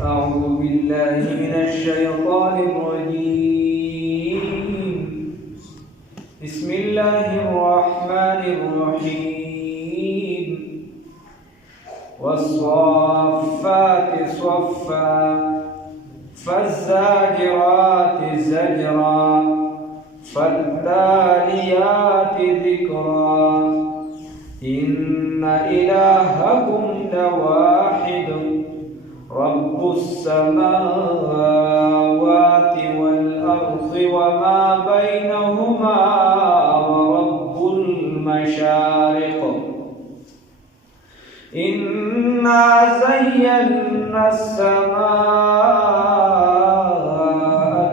أعوذ بالله من الشيطان الرجيم. بسم الله الرحمن الرحيم. والصافات صفا فالزاجرات زجرا فالتاليات ذكرا إن إلهكم لواحد رب السماوات والأرض وما بينهما ورب المشارق إنا زينا السماء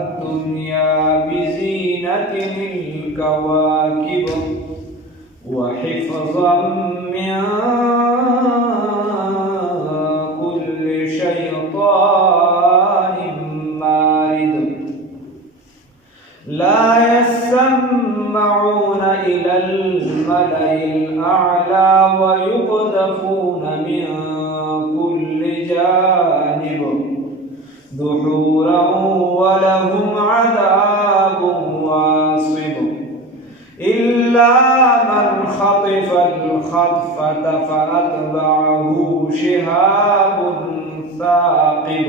الدنيا بزينة الكواكب وحفظا من كل شيطان مارد لا يسمعون إلى الملأ الأعلى ويقذفون من كل جانب دحورا ولهم عذاب واصب إلا من خطف الخطفة فأتبعه شهاب ثاقب.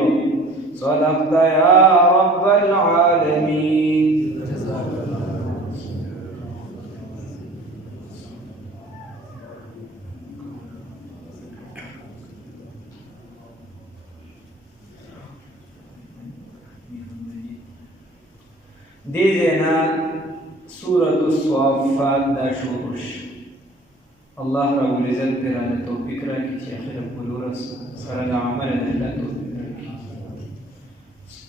صدقت يا رب العالمين. دیزینا سورة الصافات دا شروش الله رب العزت پیرانا توفیق راکی چی آخر بلور سرد عمل اللہ توفیق راکی.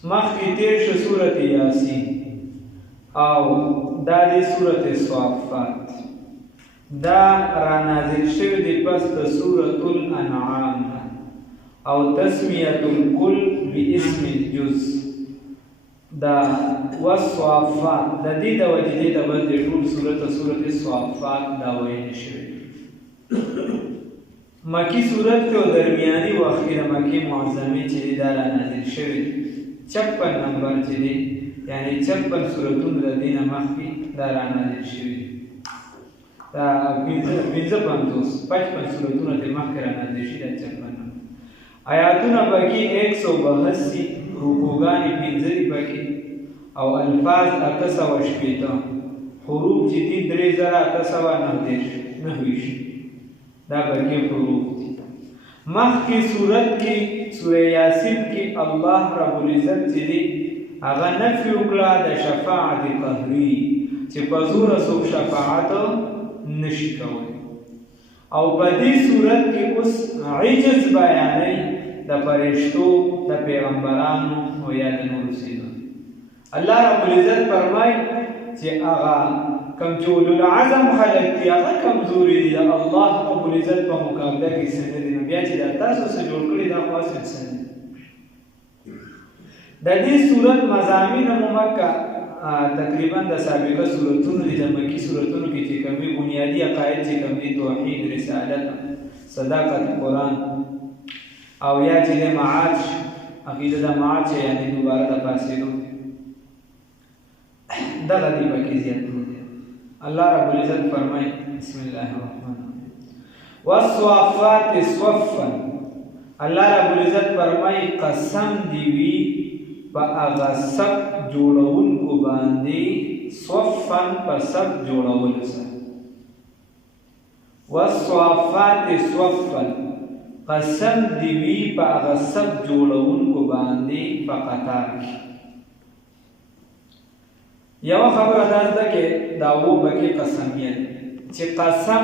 مخی تیرش سورة یاسین او دا دی سورة الصافات دا رانازل شو دی پس دا سورة الانعام او تسمیت الکل باسم الجزء دا والصافات د دې د وجې د بل د ټول سورته الصافات دا ویل شوی مکی سورته او درمیاني او اخیره مکی معظمه چې دا نازل شوی 56 نمبر چې دی یعنی 56 سورتونه د دینه مخکې دا نازل شوی دا 55 سورتونه د مخکې نازل شوی دا 56 آیاتونه پکې 182 رکوګانی 15 پکې او الفاظ 880 حروف چې دي 3999 دا پکې حروف دي. مخکې سورت کې سوره یاسین کې الله رب العزت چې دی هغه نفي وکړه د شفاعت قهري چې په زور څوک شفاعت نشي کولی او په دې سورت کې اوس عجز بیانوي د فرشتو د پیغمبرانو او یا د نورو سیدو. الله رب العزت فرمای چې هغه کم چې اولو العزم خلق دي هغه کمزوري دي الله رب العزت په مقابله کې څه نه دي بیا چې دا تاسو څه جوړ کړي دا خاص انسان د دې صورت مضامین مکه تقریبا د سابقه سورتونو دي د مکی سورتونو کې چې کومي بنیادی عقاید چې کوم دي توحید رسالت صداقت قرآن او یا چې د معاد عقیده د معاد یعنی دوباره د پاسېدو دغه دی پکې زیات دي. الله رب العزت فرمای بسم الله الرحمن الرحیم والصافات صفا. الله رب العزت فرمای قسم دی وی په هغه سب جوړونکو باندې صفا په سب جوړول سره والصافات صفا قسم دی وی په هغه سب جوړونکو باندې په قطار کې. یو خبره دا ده کې دا و بکې قسمیت چې قسم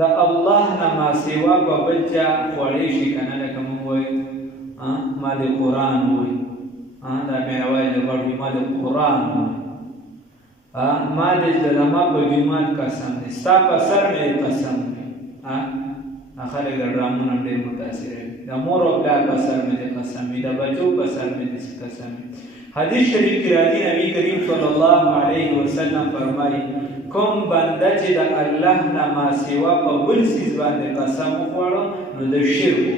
د الله نه ما سیوا په بل چا خوړې شي کنه لکه موږ وایو ما د قرآن وایو دا مې وایي د بړې ما د قرآن ما د زلما په جماعت قسم دی ستا په سر مې قسم دی خلک د ډرامونو ډېر متاثر دي د مور او پلار په سر مې قسم دی د بچو په سر مې قسم دی. حدیث شریف کی راځي نبی کریم صلی الله علیه وسلم فرمایي کوم بنده چې د الله نه ما سیوا په بل څیز باندې قسم وخوړو نو د شرک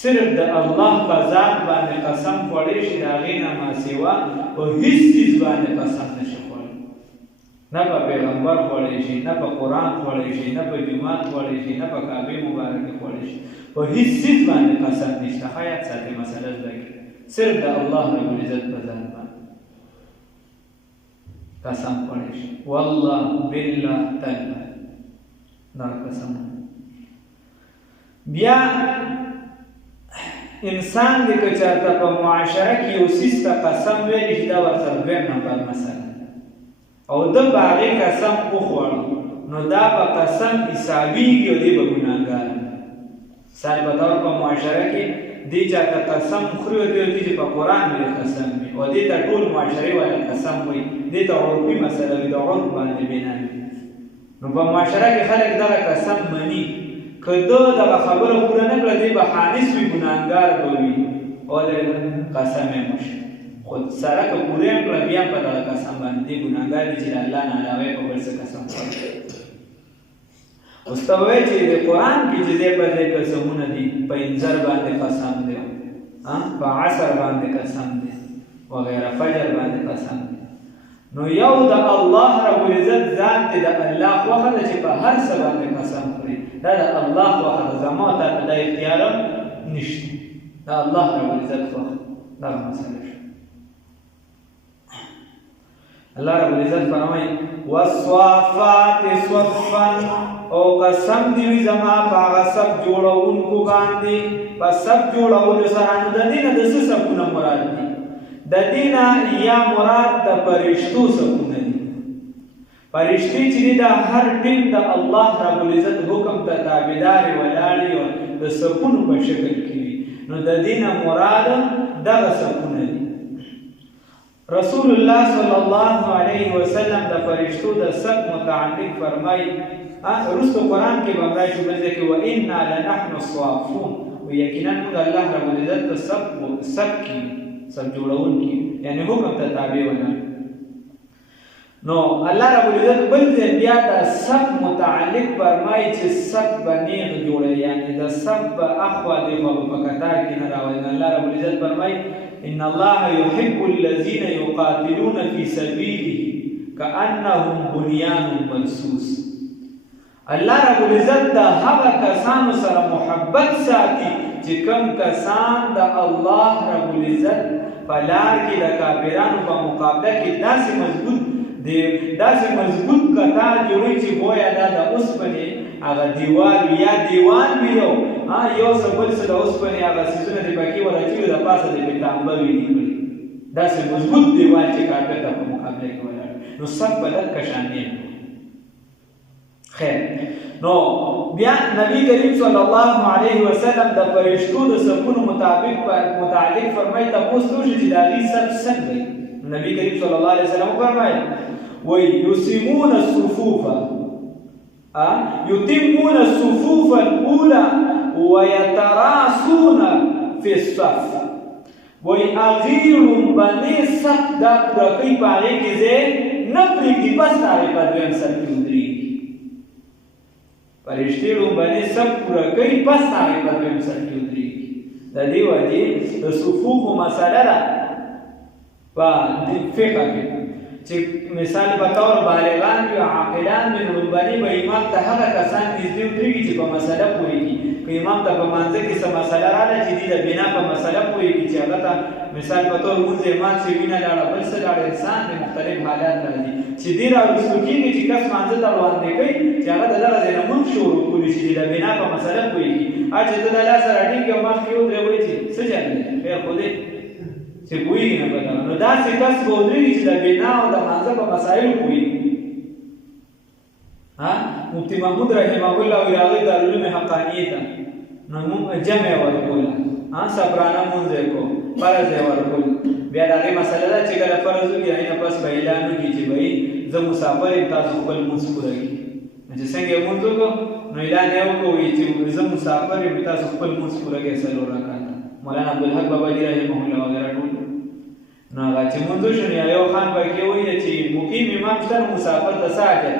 صرف د الله په ذات باندې قسم خوړی شي د هغې نه ما سوا په هیڅ څیز باندې قسم نشي خوړی، نه په پیغمبر خوړی شي، نه په قرآن خوړی شي، نه په جومات خوړی شي، نه په کعبې مبارکې خوړی شي، په هیڅ څیز باندې قسم نشته. حیات ساتي مسله زده کړئ، صرف د الله رب العزت په ذات باندې قسم خوړی شي. والله بالله تعالی دا قسم. بیا انسان دې که چېرته په معاشره کې یو څیز ته قسم ویلی شي دا ورسره دویم نمبر مسله او ده په هغې قسم وخوړ نو دا په قسم حسابېږي او دی به ګناهګار. مثال په طور په معاشره کې دې چاته قسم خوري او دی چې په قرآن باندې قسم وي او دې ته ټول معاشرې والا قسم وایي، دې ته عرفي مسله وي، د عرف باندې بنا وي. نو په معاشره کې خلک دغه قسم مني، که ده دغه خبره پوره نه کړه دی به حادث وي، ګناهګار به وي او د قسم یې مشي. خو سره که پوره یې کړه بیا په دغه قسم باندې دی ګناهګار دي چې د الله نه علاوه په بل څه قسم وکړي. اوس ته وایې چې د قرآن کې چې ځای پر ځای قسمونه دي، په انځر باندې قسم دی، په عصر باندې قسم دی وغیره، فجر باندې قسم دی. نو یو د الله رب العزت ذات دی، د الله خوښه ده چې په هر څه باندې قسم خوري، دا د الله خوښه ده، زما او تا ته دا اختیار نشته، د الله رب العزت خوښه دغه مسله شوه. الله رب العزت فرمایي والصافات صفا، او قسم دی وي زما په هغه سب جوړونکو باندې، په سب جوړولو سره نو د دې نه د څه سبونه مراد دي؟ د دې نه یا مراد د فرشتو سبونه دي. فرشتې چې دي دا هر ټیم د الله رب العزت حکم ته تابعدارې ولاړې او د سبونو په شکل کې وي، نو د دې نه مراد دغه سبونه دي. رسول الله صلی الله علیه وسلم د فرشتو د سب متعلق فرمایي، رسو قرآن کې به راشي بلځای کې وإنا لنحن الصافون، یقینا موږ الله رب العزت ته سب کې سب جوړونکي یعنی حکم ته تابع ولاړ. نو الله رب العزت بل ځای بیا د سب متعلق فرمایي چې سب به نیغ جوړه، یعنی د سب به اخوا دېخوا به په کتار کې نه راولي. الله رب العزت فرمایي ان الله يحب الذين يقاتلون في سبيله كأنهم بنيان مرصوص. الله رب العزت د هغه کسانو سره محبت ساتي چې کوم کسان د الله رب العزت په لار کې د کافرانو په مقابله کې داسې مضبوط کتار جوړوي چې گویا دا د اوسپنې هغه دیوال یا دیوان وي، یو څه بل څه د اوسپنې هغه څیزونه دې پکې ورچوي، د پاسه دې پې تانبه وي کړي، داسې مضبوط دیوال چې کافر ته په مقابله کې ولاړ. نو سب په دغه شان دی. خیر، نو بیا نبی کریم صلی الله علیه وسلم د فرشتو د صفونو متعلق فرمایي تاسو ته چې د هغې سب څنګه دی؟ نبی کریم صلی الله علیه وسلم فرمایي وایي یسمون الصفوف يتمون الصفوف الاولى ويتراصون في الصف، وایي هغې لومبنۍ صف دا پوره کوي، په هغې کې ځای نه پرېږدي، بس د هغې په دویم صف کې ودرېږي. فرشتې لومبنۍ صف پوره کوي، بس د هغې په دویم صف کې ودرېږي. د دې وجې د صفوفو مسله ده په فقه کې چې مثال په طور بالغان وي، عاقلان وي، لومبنۍ به امام ته هغه کسان نږدې ودرېږي چې په مسله پوهېږي. که امام ته په مانځه کې څه مسله راغله چې دې د بنا په مسله پوهېږي چې هغه ته مثال په طور لمونځ یې مات شي، وینه لاړه، بل څه لاړه، انسان د مختلف حالات راځي چې دې راوروستو کېږي چې کس مانځه ته وړاندې کوي چې هغه د دغه ځای نه مونځ شروع کړي چې د بنا په مسله پوهېږي. چې ته د لاسه راټینګ او مخکې ودرې وایي چې څه چل دی خیر خو دی چې پوهېږي نه په دغه، نو داسې کس به ودرېږي چې د بنا او د مانځه په مسایلو پوهېږي. مفتي محمود رحمه الله وایي راغی دارالعلوم حقانیې ته، نو موږ جمع یې ورکوله، صبرانه مونځ یې کو، فرض یې ورکول. بیا د هغې مسله ده چې کله فرض وکړي هغې نه پس به اعلان وکړي چې بهی زه مسافر یم، تاسو خپل مونځ پوره کړي. چې څنګه یې مونځ وکړو نو اعلان یې وکړو چې زه مسافر یم، تاسو خپل مونځ پوره کړئ 4 رکعته. مولانا عبدالحق باباجي رحمه الله وغیره ټول نو هغه چې مونځ وشو نو یو خان پکې وایي چې مقیم امام شته، مسافر ته څه حاجت؟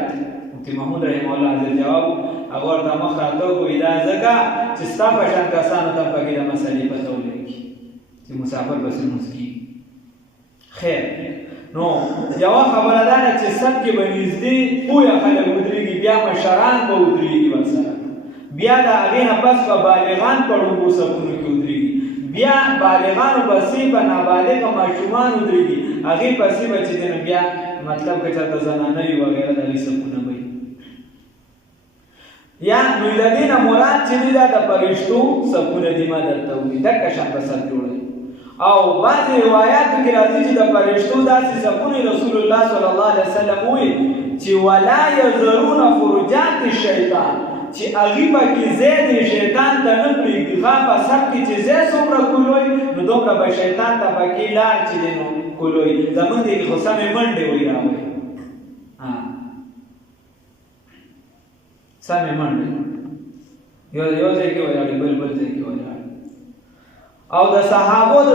مفتی محمود رحمه الله حاضر جواب هغه ورته مخ راته وکړو دا ځکه چې ستا په شان کسانو ته پکې د مسلې پته ولګي چې مسافر پسې لمونځ کېږي. خیر نو یوه خبره دا ده چې سب کې به نږدې پویه خلک ودرېږي، بیا مشران به ودرېږي ورسره، بیا د هغې نه پس به بالغان په ړومبو صفونو کې ودرېږي، بیا بالغانو پسې به نابالغه ماشومان ودرېږي، هغې پسې به چې دی نو بیا مطلب که چېرته زنانه وي وغیره د هغې صفونه به یا نو د دې نه مراد چې دی دا د فرشتو صفونه دي. ما درته ووایي دقه شان به صف جوړوي. او بعضې روایاتو کې راځي چې د فرشتو داسې صفونه رسول الله صلی الله علیه وسلم ووایي چې ولا یذرون فرجات الشیطان، چې هغې پکې ځای دی شیطان ته نه پرېږدي. ښه په صف کې چې ځای څومره کولوي نو دومره به شیطان ته پکې لار چې دی نو کولوي. زمونږ دې کې خو سمې منډې وایي راوایي، سمې منډې یو ځای کې ولاړې بل ځای کې ولاړې. او د صحابو د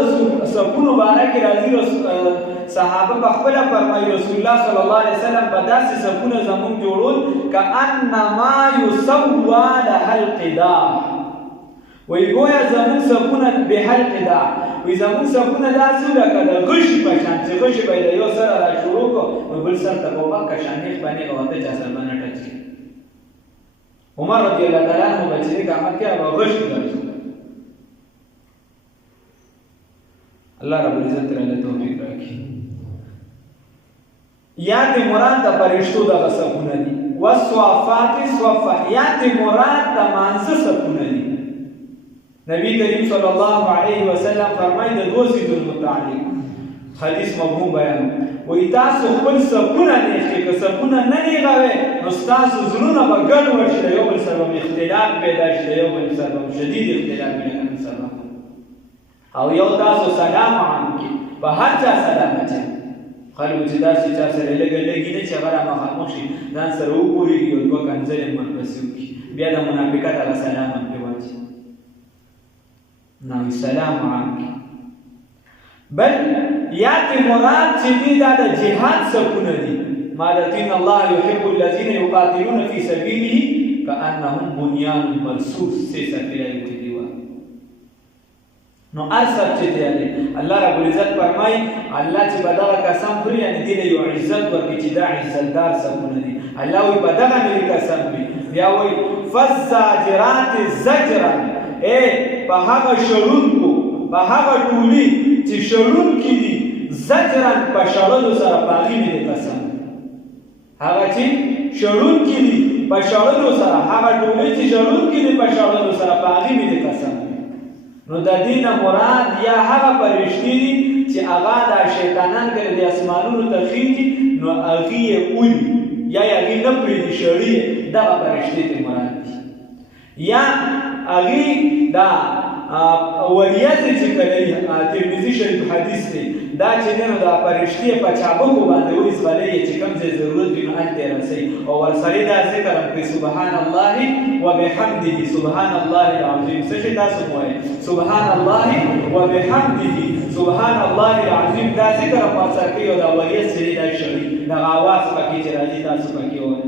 صفونو باره کې راځي صحابه په خپله فرمایي رسول الله صلی الله علیه وسلم به داسې صفونه زموږ جوړول کانما یسوا لها القداح، وایي ګویا زموږ صفونه بحلق دا، وایي زموږ صفونه داسې لکه د غشي په شان چې غشي به یې د یو سره را شروع کړو نو بل سر ته به وکه شان نیغ په نیغه ورته چا سر به نه ټچ کړي. عمر رضی الله تعالی عنه به چې دی که عمل کړی به غش درځو. الله رب العزت تعالی توفیق راکړي. یا دې مراد د فرشتو دغه صفونه دي. والصافات صفا، یا دې مراد د مانځه صفونه دي. نبی کریم صلی الله علیه وسلم فرمایي د دوه څیزونو متعلق حدیث مفهوم بیان وایي تاسو خپل صفونه نیغ کړئ، که صفونه نه نیغوئ نو ستاسو زړونه به ګډوډ شي، د یو بل سره به اختلاف پیدا شي، د یو بل سره به شدید اختلاف پیدا شي. او یو تاسو سلام عام کړئ، په هر چا سلام اچوئ. خلکو چې داسې چا سره لږه لږي نه چې هغه رامخامخ شي ځان سره وګورېږي او دوه کنځلې ورپسې وکړي، بیا د منافقت هغه سلام هم پرې واچوي. نو سلام عام کړئ. بل یا دې مراد چې دی دا د جهاد صفونه دي. مالتین الله یحب الذین یقاتلون فی سبیله کانهم بنیان مرصوص سے سفیرای وي دی. نو اصل چې دی الله رب العزت فرمای الله چې په دغه قسم خوري یعنی دی یو عزت ورکړي چې دا عزتدار صفونه دي. الله وی په دغه ملي قسم وي. بیا وی فالزاجرات زجرا، په هغه شړونکو په هغه ټولي چې شړونکي دي زجرا په شړلو سره په هغې مې د قسم، هغه چې شړونکي دي په شړلو سره، هغه ټولي چې شړونکي دي په شړلو سره په هغې مې د قسم. نو د دې نه مراد یا هغه فرشتې دي چې هغه دا شیطانان کړي د اسمانونو ته خېږي نو هغې یې اولي یا یې هغې نه پرېږدي شړي یې، دغه فرشتې ته مراد دي. یا هغې دا ولیت چې کله ترمذي شریف حدیث دی دا چې دی نو دا فرشتې په چابکو باندې وایي یې چې کوم ځای ضرورت وي نو هلته یې رسوي او ورسره دا ذکر هم کوي سبحان الله وبحمده سبحان الله العظیم. څه شی تاسو مو وایئ سبحان الله وبحمده سبحان الله العظیم، دا ذکر هم ورسره کوي او دا ولیت چې دی دا شړي دغه اواز پکې چې راځي تاسو پکې وایئ.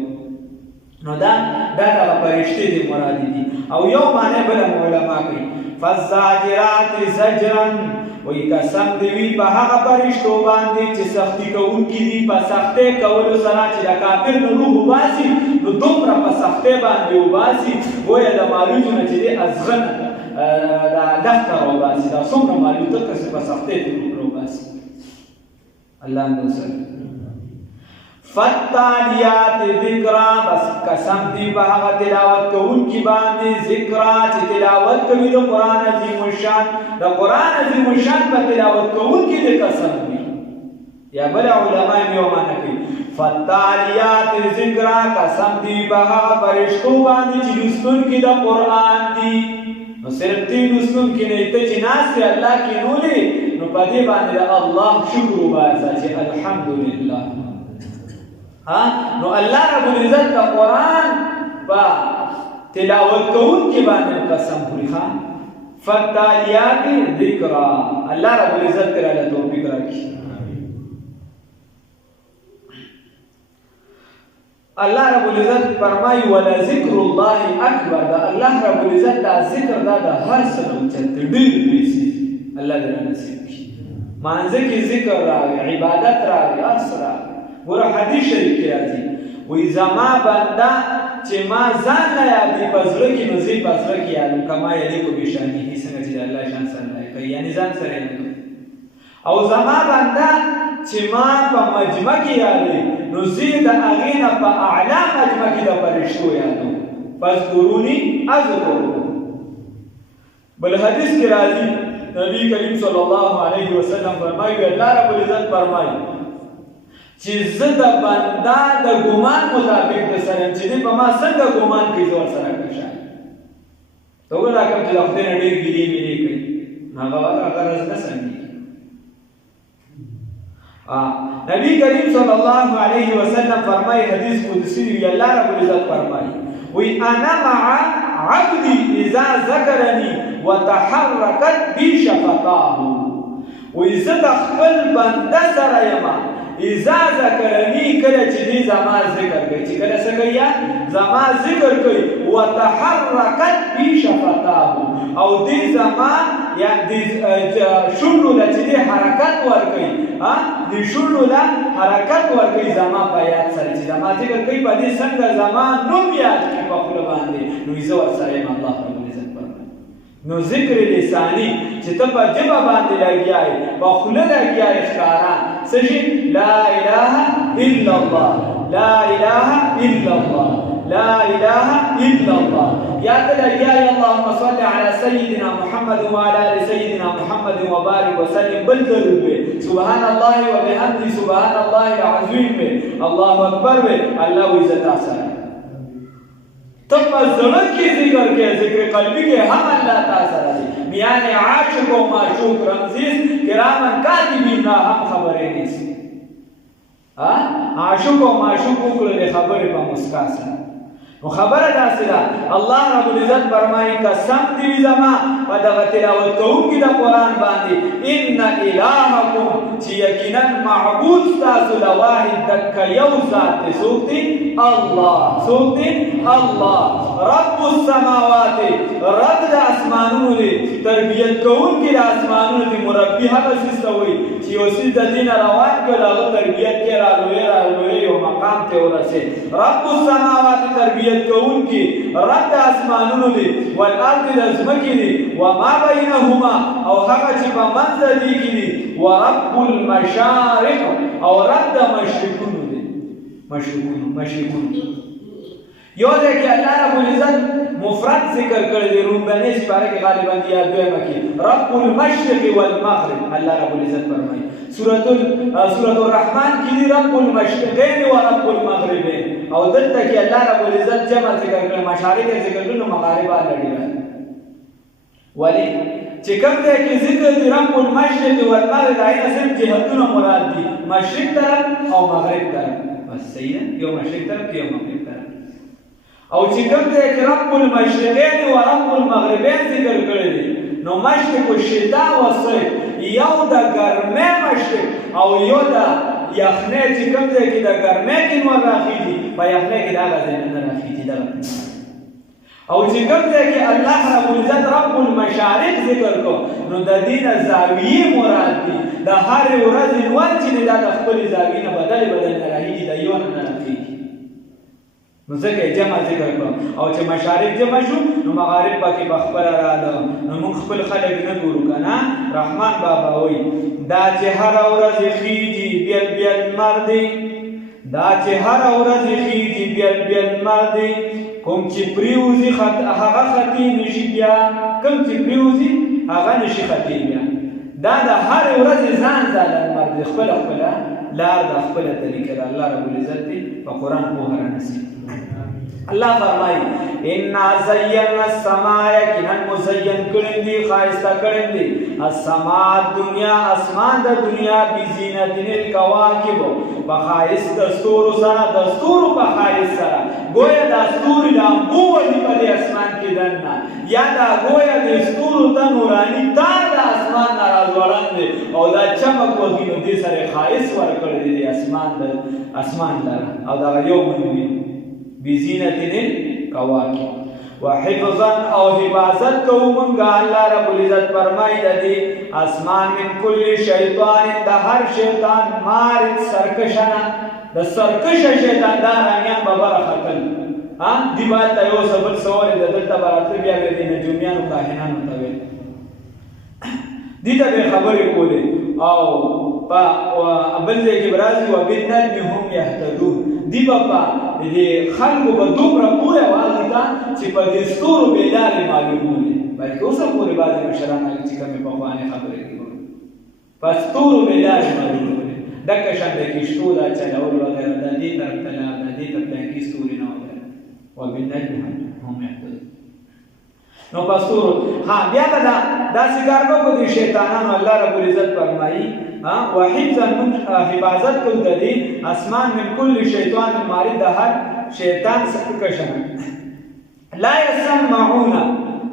نو دا دغه فرشتې دي مرادي دي. او یو معنی بله علما کوي فالزاجرات زجرا، وایي قسم دې وي په هغه فرشتو باندې چې سختي کوونکي دي، په سختۍ کولو سره چې د کافر نه روح وباسي نو دومره په سختۍ باندې وباسي گویا د مالوچو نه چې دی ازغن دا لښته راوباسي، دا څومره مالوچ دقه چې په سختۍ دې روح راوباسي. الله هم دوسره فتالیات ذکرا، بس قسم دی په هغه تلاوت کوونکي باندې ذکرا چې تلاوت کوي د قرآن عظیم الشان، د قرآن عظیم الشان په تلاوت کوونکي د قسم دی. یا بل علما یو معنی کوي فتالیات ذکرا، قسم دی په هغه فرشتو باندې چې لوستونکي د قرآن دي. نو صرف تی لوستونکي نه ته چې ناست یې الله کینولې نو په دې باندې د الله شکر وباسه چې الحمدلله. نو الله رب العزت د قرآن په تلاوت کوونکي باندې قسم خوري. فتالیات ذکرا، الله رب العزت تعالی توفیق راکړي. الله رب العزت فرمایي ولا ذکر الله اکبر. دا الله رب العزت دا ذکر دا د هر څه نه اوچت دی، ډېر لوی څیز دی. الله دې رانصیب کړي. مانځه کې ذکر راغی، عبادت راغی، هر څه راغی. ګوره حدیث شریف کې راځي وایي زما بنده چې ما ځان نه یادوي په زړه کې، نو زه یې په زړه کې یادوم کما یلیق بشانه، څنګه چې د الله شان سره لایق وي، یعنې ځان سره یادوم. او زما بنده چې ما په مجمع کې یادوي، نو زه د هغې نه په اعلی مجمع کې د فرشتو یادوم. فاذکروني اذکرکم. بل حدیث کې راځي نبی کریم صلی الله علیه وسلم فرمایي الله رب العزت فرمایي چې زه د بنده د ګمان مطابق د سره چې دی په ما څنګه ګمان کوي زه ورسره کوم. ته وګوره دا کوم چې د خدای نه ډېر ګیلې مېلې کوي، هغه غرض نه سمېږي. نبی کریم صلی الله علیه وسلم فرمایي حدیث قدسی وی الله رب العزت فرمایي وی انا مع عبدي اذا ذكرني وتحركت بي شفتاه. وی زه د خپل بنده سره یم اذا ذکرني کله چې دې زما ذکر کوي، چې کله څه کوي زما ذکر کوي، وتحرکت بي شفتاه، او دې زما یا دې شونډو له چې دې حرکت ورکوي، دې شونډو له حرکت ورکوي زما په یاد سره، چې زما ذکر کوي په دې څنګه زما نوم یاد کړي په خوله باندې، نو زه ورسره یم. الله رب العزت فرمایي نو ذکر لساني چې ته په ژبه باندې لګیا یې، په خوله لګیا یې ښکاره څه شي لا اله الا الله، لا اله الا الله، لا اله الا الله. یا ته لګیا یې اللهم صل علی سیدنا محمد وعلى ال سیدنا محمد وبارک وسلم. بل درود وې سبحان الله وبحمده سبحان الله العظیم وې الله اکبر وې الله عزت آسان. تب زړه کې ذکر کې ذکر قلبی کې هم الله تعالی سره دی. میان عاشق و معشوق رمزیز کرامن کاتبین هم خبرې نیسي. عاشق و معشوق وکړه خبرې په مسکا سره. نو خبره داسې ده الله رب العزت فرمایي قسم دې زما په دغه تلاوت کوونکي د قرآن باندې ان الهکم چې یقینا معبود ستاسو له واحد دک یو ذات دی. څوک دی؟ الله. څوک دی؟ الله. رب السماوات، رب د اسمانونو دی، تربیت کوونکي د اسمانونو دی. مربي هغه څیز ته وایي چې یو څیز د دې نه روان کړي د هغه تربیت کې رالوی یو مقام ته ورسېد. رب السماوات تربیت کوونکی، رب د اسمانونو دی، والارض د ځمکې دی، وما بینهما او هغه چې په منځ د دې کې دی، ورب المشارق او رب د مشرقونو دی. مشرقونو یو ځای کې الله رب العزت مفرد ذکر کړی دی، رومبنۍ سپاره کې غالبا دی یا دویمه کې رب المشرق والمغرب. الله رب العزت فرمایي سورة الرحمن کې دی رب المشرقین و رب المغربین، او دلته کې الله رب العزت جمع ذکر کړی، مشارق ذکر کړی، نو مغارب لري. ولی چې کوم ځای کې ذکر دی رب المشرق والمغرب، دایره صرف جهتونه مراد دي، مشرق طرف او مغرب طرف. بس صحیح ده، یو مشرق طرف یو مغرب طرف. او چې کوم ځای کې رب المشرقین و رب المغربین ذکر کړی دی، نو مشرق الشتاء والصيف، یو د ګرمۍ مشرق او یو د یخنۍ. چې کوم ځای کې د ګرمۍ کې نور راخیږي، په یخنۍ کې دغه ځای نه راخیږي. او چې کوم ځای کې الله رب العزت رب المشارق ذکر کو، نو د دې نه زاویې مراد دي. د هرې ورځې نور چې دی دا د خپلې زاویې نه بدل نه راخیږي، د یو نه راخیږي. نو ځکه جمع ذکر کړو. او چې مشارق جمع شو نو مغارب پکې بخبره رااله. نو موږ خپل خلک نه ګورو که نه. رحمان بابا وایي دا چې هره ورځ خیږي بیل بیل لمر دی، دا چې هره ورځ خیږي بیل بیل لمر دی، کوم چې پریوزي هغه خطي نشي بیا، کوم چې پریوزي هغه نشي خطي بیا. دا د هرې ورځې ځان ځاله لمر دی، خپله لار د خپله طریقه ده. الله رب العزت دی په قرآن پوهه رانصیب. الله فرمایي انا زینا السماء، یقینا مزین کړی دی، ښایسته کړی دی السماء دنیا، اسمان د دنیا، بزینت الکواکب، په ښایست د ستورو سره، د ستورو په ښایست سره. گویا دا ستوري لامبو وهي په دې اسمان کې دننه، یا دا گویا د ستورو ته نوراني تار د اسمان نه راځوړند دی او دا چمک وهي، نو دې سره ښایست ورکړی دی اسمان لره. او دا یو منوي بزینة الكواكب وحفظا او حفاظت کو منگا اللہ رب العزت فرمائی دی اسمان من کل شیطان دا ہر شیطان مارد سرکشنا دا سرکش شیطان دا رانیان ببر خطل دی باید تا یو سبل سوال دا دلتا براتر بیا گردی نجومیان و کاہنان متویل دیتا بے خبری کولے او بلدے کی برازی و بالنجم هم یهتدون دی بابا دی خلقو با دوم را پویا واغیتا چی پا دستورو بیداری معلومونه بلکه اوسا پوری بازی مشران آگی چی کمی پاکوانی خبری دی پا دستورو بیداری معلومونه دکشان دا کشتو دا چلاول وغیره دا دی طرف تلاب دا دی طرف تلانکی ستوری نو وغیره و بالنجم هم یهتدون نو پستورو ها بیا دا سیگار بکو دی شیطانانو اللہ رب العزت فرمائی وحفظا حفاظت کو دی اسمان من کل شیطان مارد دا ہر شیطان سکشن لا يسمعون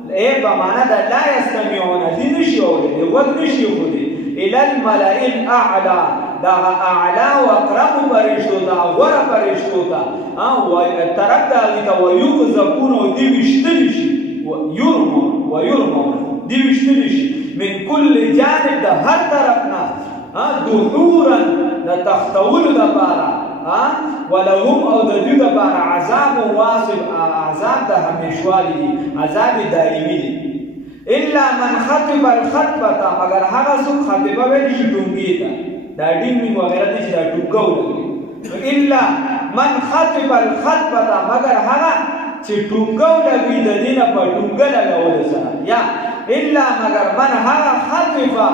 اے بمانا دا لا يستمعون دی نشی اولی دی وقت نشی خودی الى الملائ الاعلا دا اعلا و اقرب پرشتو تا ور پرشتو تا طرف دا غیتا ویوقظکون و دی وشتنشی ويرمون دي وشتنشي من كل جانب ده هر طرفنا دحورا ده تختول ده بارا ولهم او ده دي ده بارا عذاب واصل عذاب ده همشوالي دي عذاب دائمي دي الا من خطب الخطبه مگر هغه سو خطبه ویل شي ډونګي دا ډینګ وغیرہ دي چې دا ټوکاو لګي الا من خطب الخطبه مگر هغه چې ټونګو لګوي د دینه په ټونګه لګول سره یا الا مگر من هغه خطفا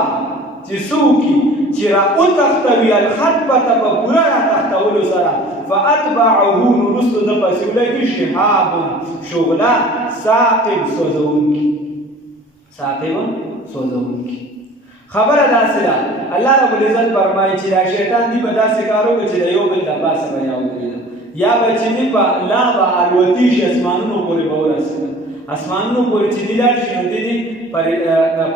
چې سوکي چې را او تختوي الخطبه په پورا را تختول سره فاتبعه نرست د پسولګي شهاب شغلا ساقب سوزونکی خبره داسره الله رب العزت فرمایي چې دا شیطان دی به داسې کارو کوي چې د یو بل د پاسه بیا وکړي یا بچنی په لا با الوتیش اسمانونو پورې ورسېږي اسمانونو پورې چې دی لاړ شي نو دې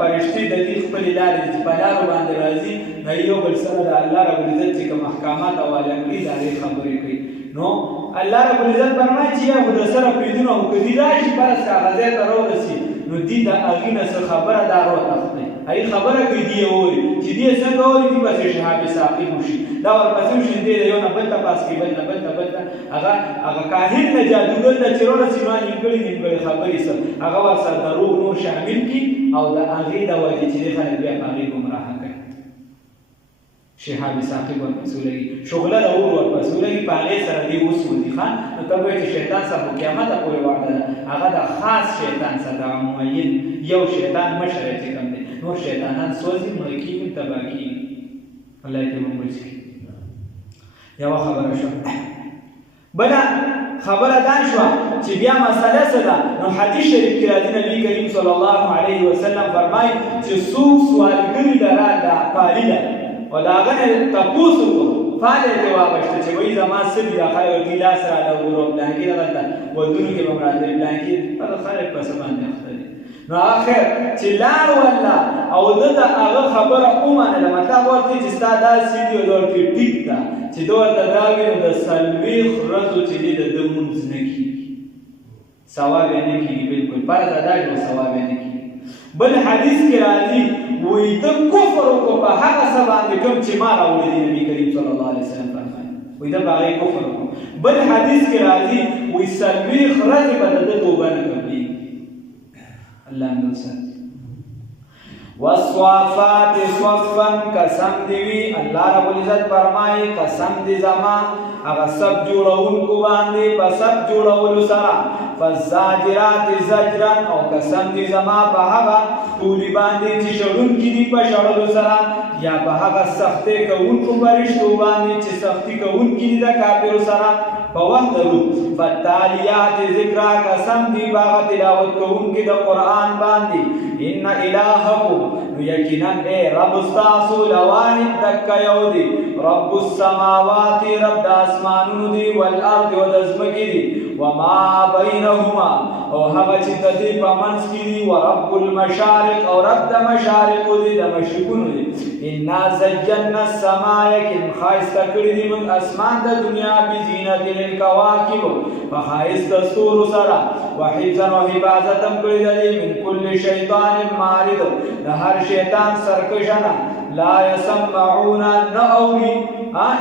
پرشتي د دې خپل لارې چې په لارو باندې راځي نو یو بل سره د الله رب العزت چې کوم احکامات او علامې داري خبرې کوي نو الله رب العزت فرمایي چې یا خدای سره پیډونو او کدي راشي پرس کاغذه ته ورسي نو دې د اغینه څخه خبره دارو تخته ای خبره کوي دی اوري چې دې څنګه اوري دې بس شهاب ساقي وشي دا ورپسې شي دې یو نه بل ته پاس کې بل هغه کاهن نه جادوګر د چیرونه سیمان نیمګړي خبرې سره هغه ورسره دروغ نور شامل کی او د هغې د وجې چې دې خلک بیا په هغې ګمراه کوي شهاب ساقي ورپسې ولګي شغله د اور ورپسې ولګي په هغې سره دې اوس ودي ښه نو ته وایې چې شیطان سره په قیامته پورې وعده ده هغه د خاص شیطان سره دغه معین یو شیطان مشره چې کوم دی نور شیطانان سوځي مړه کېږي تباه کېږي الله دې موږ بچ کړي یوه خبره شوه بله خبره دا شوه چې بیا مسله څه ده نو حدیث شریف کې راځي نبي کریم صلی الله علیه وسلم فرمایي چې څوک سوالګري لره دا کاري ده او د هغه نه تپوس وکړو فعال یې جواب شته چې وایي زما څه دي دا خلک ګیلاس راله ورو پلانکي دغلته ودونو کې به م راځي پلانکي هغه خلک په څه باندې اخته دي نو آخر چې لاړ والله او ده د هغه خبره ومنله مطلب ورته چې ستا دا سیدي او ورته ټیک ده چې ده ورته دا وي نو د څلوېښت ورځو چې دی د ده مونځ نه کېږي ثواب یې نه کېږي بلکل فرض ادا کړو ثواب یې نه کېږي بل حدیث کې راځي وایي ته کفر وکړو په هغه څه باندې کوم چې ما راوړی دی نبي کریم صلی الله علیه وسلم فرمایي وایي ته په هغې کفر وکړو بل حدیث کې راځي وایي 40 ورځې به د ده توبه نه قبلېږي الله مو ساتي والصافات صفا قسم دی الله رب العزت فرمایي قسم دی زما هغه سب جوړونکو باندې په سب جوړولو سره فالزاجرات زجرا او قسم دی زما په هغه ټولي باندې چې شړونکي دي په شړلو سره یا په هغه سختۍ کوونکو فرشتو باندې چې سختي کوونکي دي د کافرو سره په وخت درود فتالیات ذکر قسم دی باغ تلاوت کوونکي د قرآن باندې ان الهکم یقینا اے رب استاسو لواحد دک یو دی رب السماوات رب د اسمانونو دی والارض و د ځمکې دی وما بینهما او هغه چې د دې په منځ کې دی ورب المشارق او رب د مشارق دی د مشرقونو دی انا زجنا السماء یقین خایسته کړي دي موږ اسمان د دنیا بزینت للکواکب فخایسته ستورو سره وحفظا وحفاظت هم کړي دي من کل شیطان مارد د هر شیطان سرکشنه لا يسمعون نأوري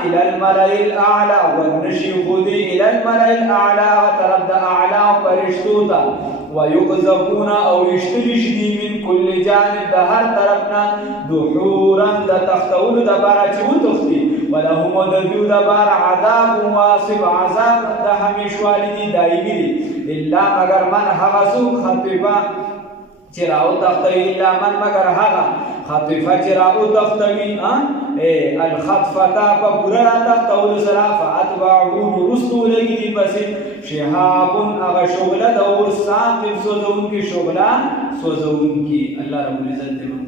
إلى الملأ الأعلى ونشي خذي إلى الملأ الأعلى وترد أعلى فرشتوتا ويقذفون أو يشتري شدي من كل جانب دهر طرفنا دحورا لتختول دبارة وتختي ولهم ددو دبار عذاب واصب عذاب دهمش والدي دائمي إلا مگر من حغسو خطفا چراو تختوی الا من مگر حقا خطفا چراو تختوی الخطفتا پا برا تختول سرا فاتبعون رستو لگی دی پسی شہابن اغا شغلہ دور ساقب سوزون کی شغلہ سوزون کی اللہ رب العزت